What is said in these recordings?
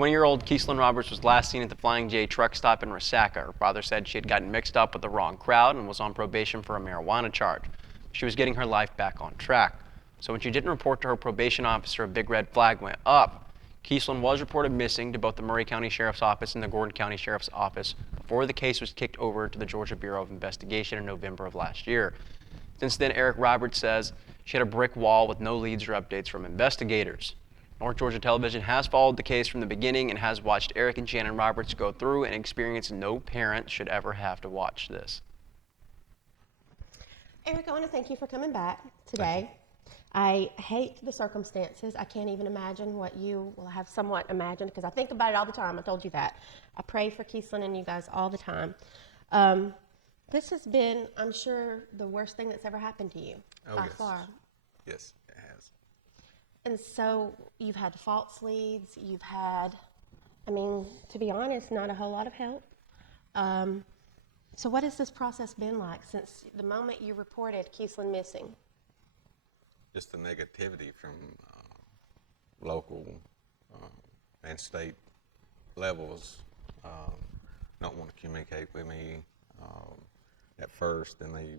20-year-old Keeslyn Roberts was last seen at the Flying J truck stop in Resaca. Her father said she had gotten mixed up with the wrong crowd and was on probation for a marijuana charge. She was getting her life back on track. So when she didn't report to her probation officer, a big red flag went up. Keeslyn was reported missing to both the Murray County Sheriff's Office and the Gordon County Sheriff's Office before the case was kicked over to the Georgia Bureau of Investigation in November of last year. Since then, Eric Roberts says she had a brick wall with no leads or updates from investigators. North Georgia Television has followed the case from the beginning and has watched Eric and Shannon Roberts go through an experience no parent should ever have to watch this. Eric, I want to thank you for coming back today. I hate the circumstances. I can't even imagine what you will have somewhat imagined, because I think about it all the time. I told you that. I pray for Keeslyn and you guys all the time. This has been, I'm sure, the worst thing that's ever happened to you by far. Yes, it has. And so you've had false leads. You've had, I mean, to be honest, not a whole lot of help. So what has this process been like since the moment you reported Keeslyn missing? Just the negativity from local and state levels not want to communicate with me at first, and they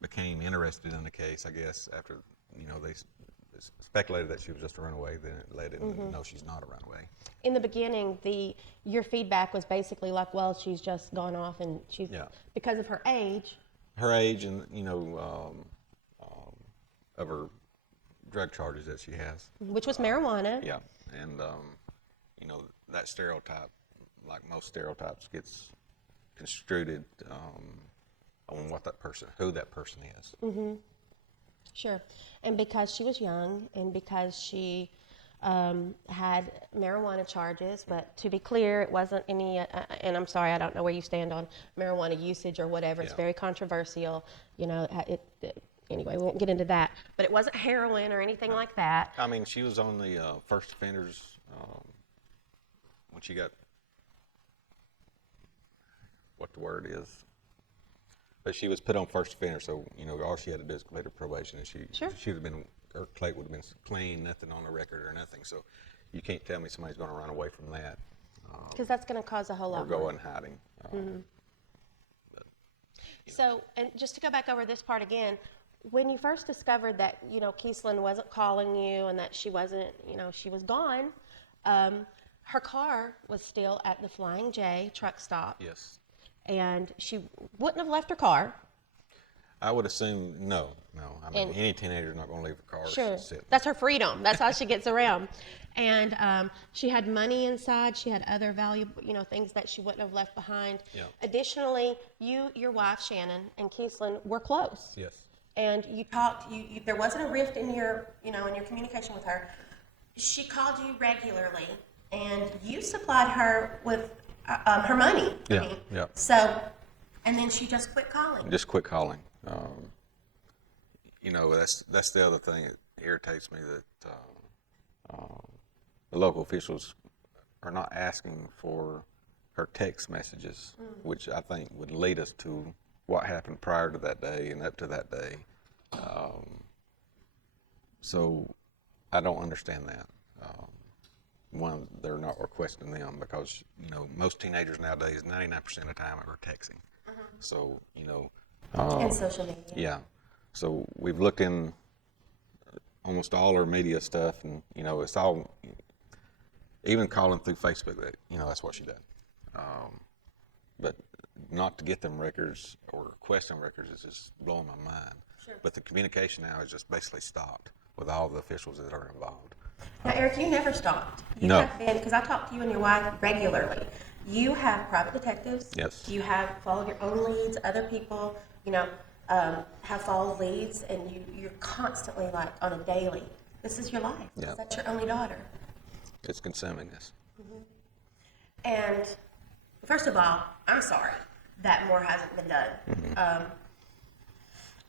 became interested in the case, I guess, after, they speculated that she was just a runaway, then it led into, no, she's not a runaway. In the beginning, your feedback was basically like, well, she's just gone off and she's, because of her age. Her age and, of her drug charges that she has. Which was marijuana. Yeah, and, that stereotype, like most stereotypes, gets construed on who that person is. Mm-hmm. Sure. And because she was young and because she had marijuana charges, but to be clear, it wasn't any, and I'm sorry, I don't know where you stand on marijuana usage or whatever. It's very controversial. Anyway, we won't get into that. But it wasn't heroin or anything like that. I mean, she was on the first offenders when she got, what the word is. But she was put on first offender, so, all she had to do is complete her probation, and she would have been, her plate would have been clean, nothing on the record or nothing. So you can't tell me somebody's going to run away from that. Because that's going to cause a whole lot more. Or go in hiding. But, so, and just to go back over this part again, when you first discovered that, Keeslyn wasn't calling you and that she wasn't, she was gone, her car was still at the Flying J truck stop. Yes. And she wouldn't have left her car. I would assume no. I mean, any teenager's not going to leave her car. Sure. Sit. That's her freedom. That's how she gets around. And she had money inside. She had other valuable, things that she wouldn't have left behind. Yeah. Additionally, your wife, Shannon, and Keeslyn were close. Yes. And you talked, there wasn't a rift in your, in your communication with her. She called you regularly, and you supplied her with her money. Yeah. Yeah. So, and then she just quit calling. Just quit calling. That's the other thing that irritates me, that the local officials are not asking for her text messages, which I think would lead us to what happened prior to that day and up to that day. So I don't understand that. One, they're not requesting them because, most teenagers nowadays, 99% of the time, are texting. So, and social media. Yeah. So we've looked in almost all our media stuff, and, it's all, even calling through Facebook, that, that's what she did. But not to get them records or request them records is just blowing my mind. Sure. But the communication now is just basically stopped with all the officials that are involved. Now, Eric, you never stopped. You have been, because I talk to you and your wife regularly. You have private detectives. Yes. You have followed your own leads. Other people, have followed leads, and you're constantly, like, on a daily. This is your life. Yeah. That's your only daughter. It's consuming us. And first of all, I'm sorry that more hasn't been done.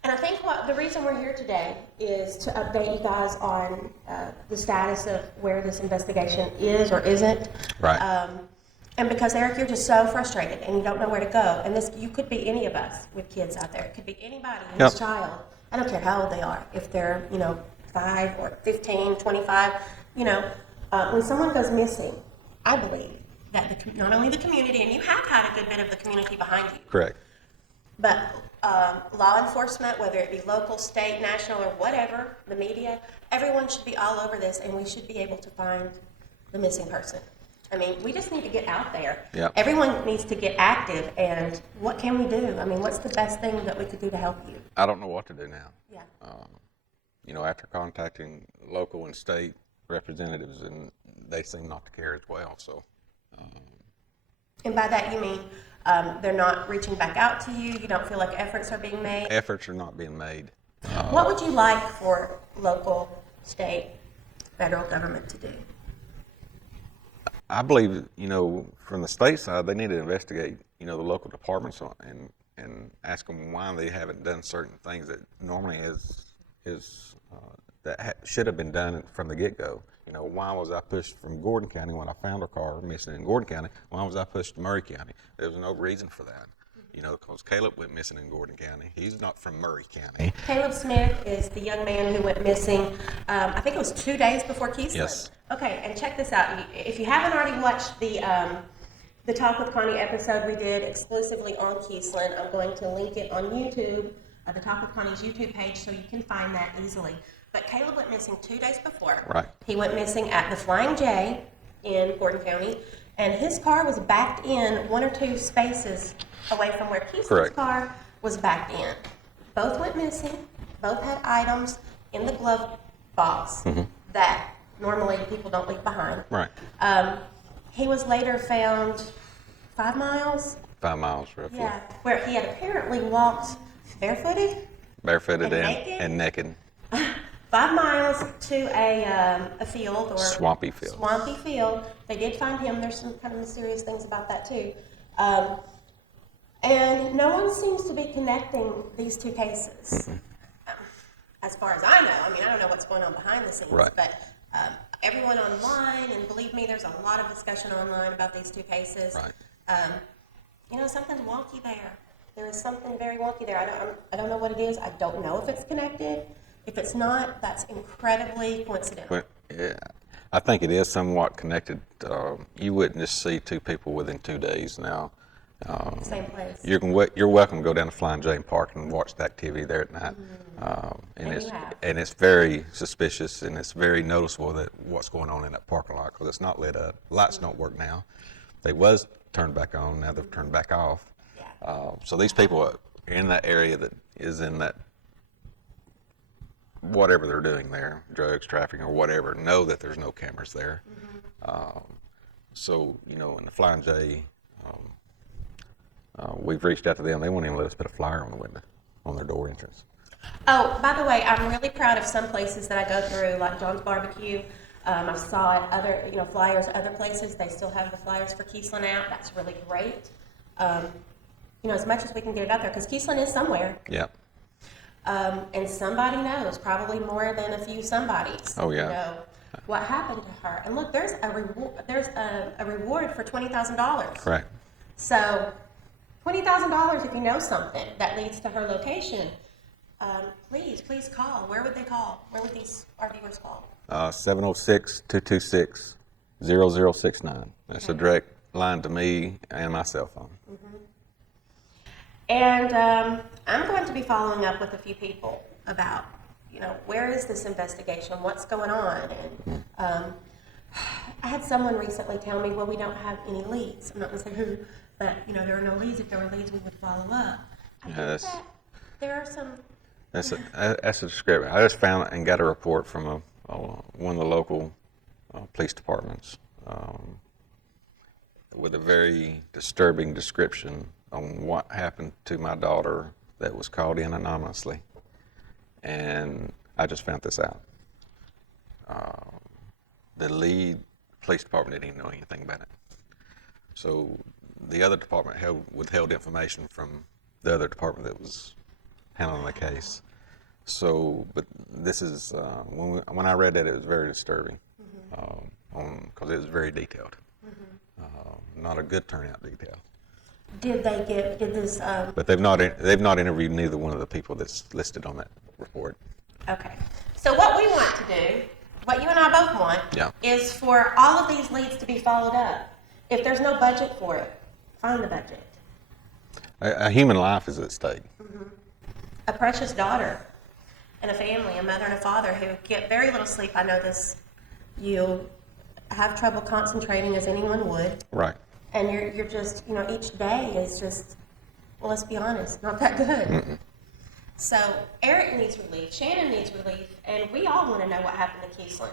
And I think the reason we're here today is to update you guys on the status of where this investigation is or isn't. Right. And because, Eric, you're just so frustrated and you don't know where to go. And you could be any of us with kids out there. It could be anybody whose child. I don't care how old they are. If they're, 5 or 15, 25, when someone goes missing, I believe that not only the community, and you have had a good bit of the community behind you, Correct. but law enforcement, whether it be local, state, national, or whatever, the media, everyone should be all over this, and we should be able to find the missing person. I mean, we just need to get out there. Yep. Everyone needs to get active, and what can we do? I mean, what's the best thing that we could do to help you? I don't know what to do now. Yeah. You know, after contacting local and state representatives, and they seem not to care as well. So, And by that you mean they're not reaching back out to you? You don't feel like efforts are being made? efforts are not being made. What would you like for local, state, federal government to do? I believe, you know, from the state side, they need to investigate, you know, the local departments and ask them why they haven't done certain things that normally should have been done from the get-go. You know, why was I pushed from Gordon County when I found a car missing in Gordon County? Why was I pushed to Murray County? There was no reason for that. You know, because Caleb went missing in Gordon County. He's not from Murray County. Caleb Smith is the young man who went missing, I think it was 2 days before Keeslyn. Yes. Okay, and check this out. If you haven't already watched the Talk with Connie episode we did exclusively on Keeslyn, I'm going to link it on YouTube, the Talk with Connie's YouTube page, so you can find that easily. But Caleb went missing 2 days before. Right. He went missing at the Flying J in Gordon County, and his car was backed in 1 or 2 spaces away from where Keeslyn's Correct. car was backed in. Both went missing. Both had items in the glove box that normally people don't leave behind. Right. He was later found 5 miles. 5 miles roughly. Yeah, where he had apparently walked barefooted. Barefooted And and naked. 5 miles to a field or Swampy field. Swampy field. They did find him. There's some kind of mysterious things about that too. And no one seems to be connecting these 2 cases. As far as I know. I mean, I don't know what's going on behind the scenes, Right. but everyone online, and believe me, there's a lot of discussion online about these 2 cases. Right. You know, something's wonky there. There is something very wonky there. I don't know what it is. I don't know if it's connected. If it's not, that's incredibly coincidental. But, yeah, I think it is somewhat connected. You wouldn't just see 2 people within 2 days now. Same place. You're welcome to go down to Flying J Park and watch the activity there at night. And It's very suspicious, and it's very noticeable that what's going on in that parking lot, because it's not lit up. Lights don't work now. They was turned back on. Now they've turned back off. Yeah. So these people in that area that is in that whatever they're doing there, drugs, trafficking, or whatever, know that there's no cameras there. So, you know, in the Flying J, we've reached out to them. They won't even let us put a flyer on the window, on their door entrance. Oh, by the way, I'm really proud of some places that I go through, like John's Barbecue. I saw at other, flyers at other places. They still have the flyers for Keeslyn out. That's really great. As much as we can get it out there, because Keeslyn is somewhere. Yeah. And somebody knows, probably more than a few somebodies. Oh, yeah. What happened to her. And look, there's a reward for $20,000. Correct. So $20,000 if you know something that leads to her location. Please call. Where would they call? Where would these our viewers call? 706-226-0069. That's a direct line to me and my cell phone. And I'm going to be following up with a few people about, where is this investigation? What's going on? And I had someone recently tell me, well, we don't have any leads. I'm not going to say who, but, there are no leads. If there were leads, we would follow up. I think that there are some... That's a description. I just found and got a report from one of the local police departments with a very disturbing description on what happened to my daughter that was called in anonymously. And I just found this out. The lead police department didn't even know anything about it. So the other department withheld information from the other department that was handling the case. So, but this is, when I read that, it was very disturbing, because it was very detailed. Not a good turnout detail. Did this... But they've not interviewed neither one of the people that's listed on that report. Okay. So what we want to do, what you and I both want Yeah. is for all of these leads to be followed up. If there's no budget for it, find the budget. A human life is at stake. A precious daughter and a family, a mother and a father who get very little sleep. I know this. You'll have trouble concentrating as anyone would. Right. And you're just, each day is just, well, let's be honest, not that good. Mm-mm. So Eric needs relief, Shannon needs relief, and we all want to know what happened to Keeslyn.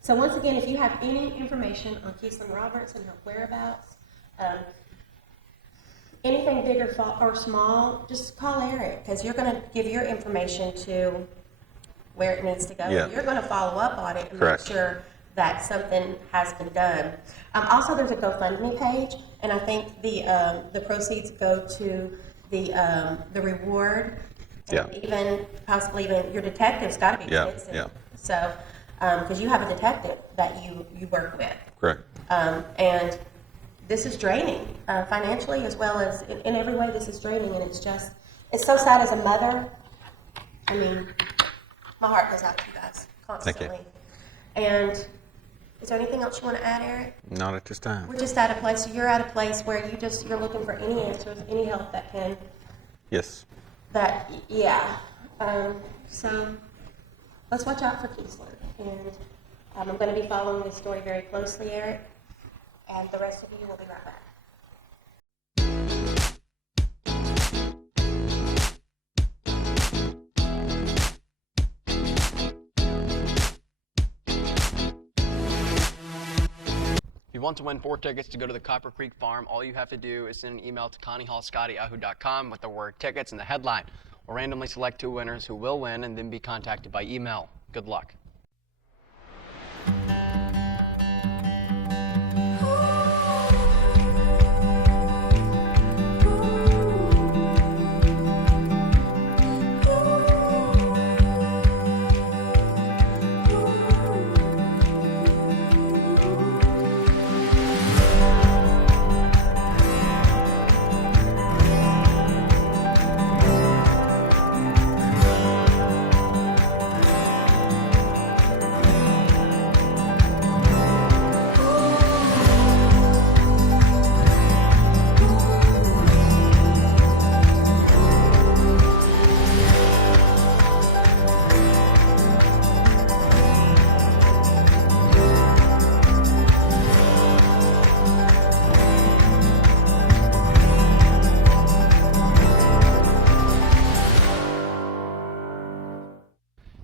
So once again, if you have any information on Keeslyn Roberts and her whereabouts, anything big or small, just call Eric, because you're going to give your information to where it needs to go. Yeah. You're going to follow up on it and Correct. make sure that something has been done. Also, there's a GoFundMe page, and I think the proceeds go to the reward. And Yeah. even possibly your detective's got to be Yeah, expensive. yeah. So, because you have a detective that you work with. Correct. And this is draining financially as well as in every way. This is draining, and it's so sad as a mother. I mean, my heart goes out to you guys constantly. Thank And is there anything else you want to add, Eric? Not at this time. We're just at a place. You're at a place where you're looking for any answers, any help that can. Yes. Yeah. So let's watch out for Keeslyn. And I'm going to be following this story very closely, Eric. And the rest of you will be right back. If you want to win 4 tickets to go to the Copper Creek Farm, all you have to do is send an email to conniehallscott@yahoo.com with the word tickets in the headline. We'll randomly select 2 winners who will win and then be contacted by email. Good luck.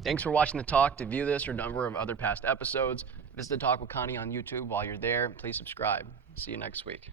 Thanks for watching The Talk. To view this or a number of other past episodes, visit The Talk with Connie on YouTube. While you're there, please subscribe. See you next week.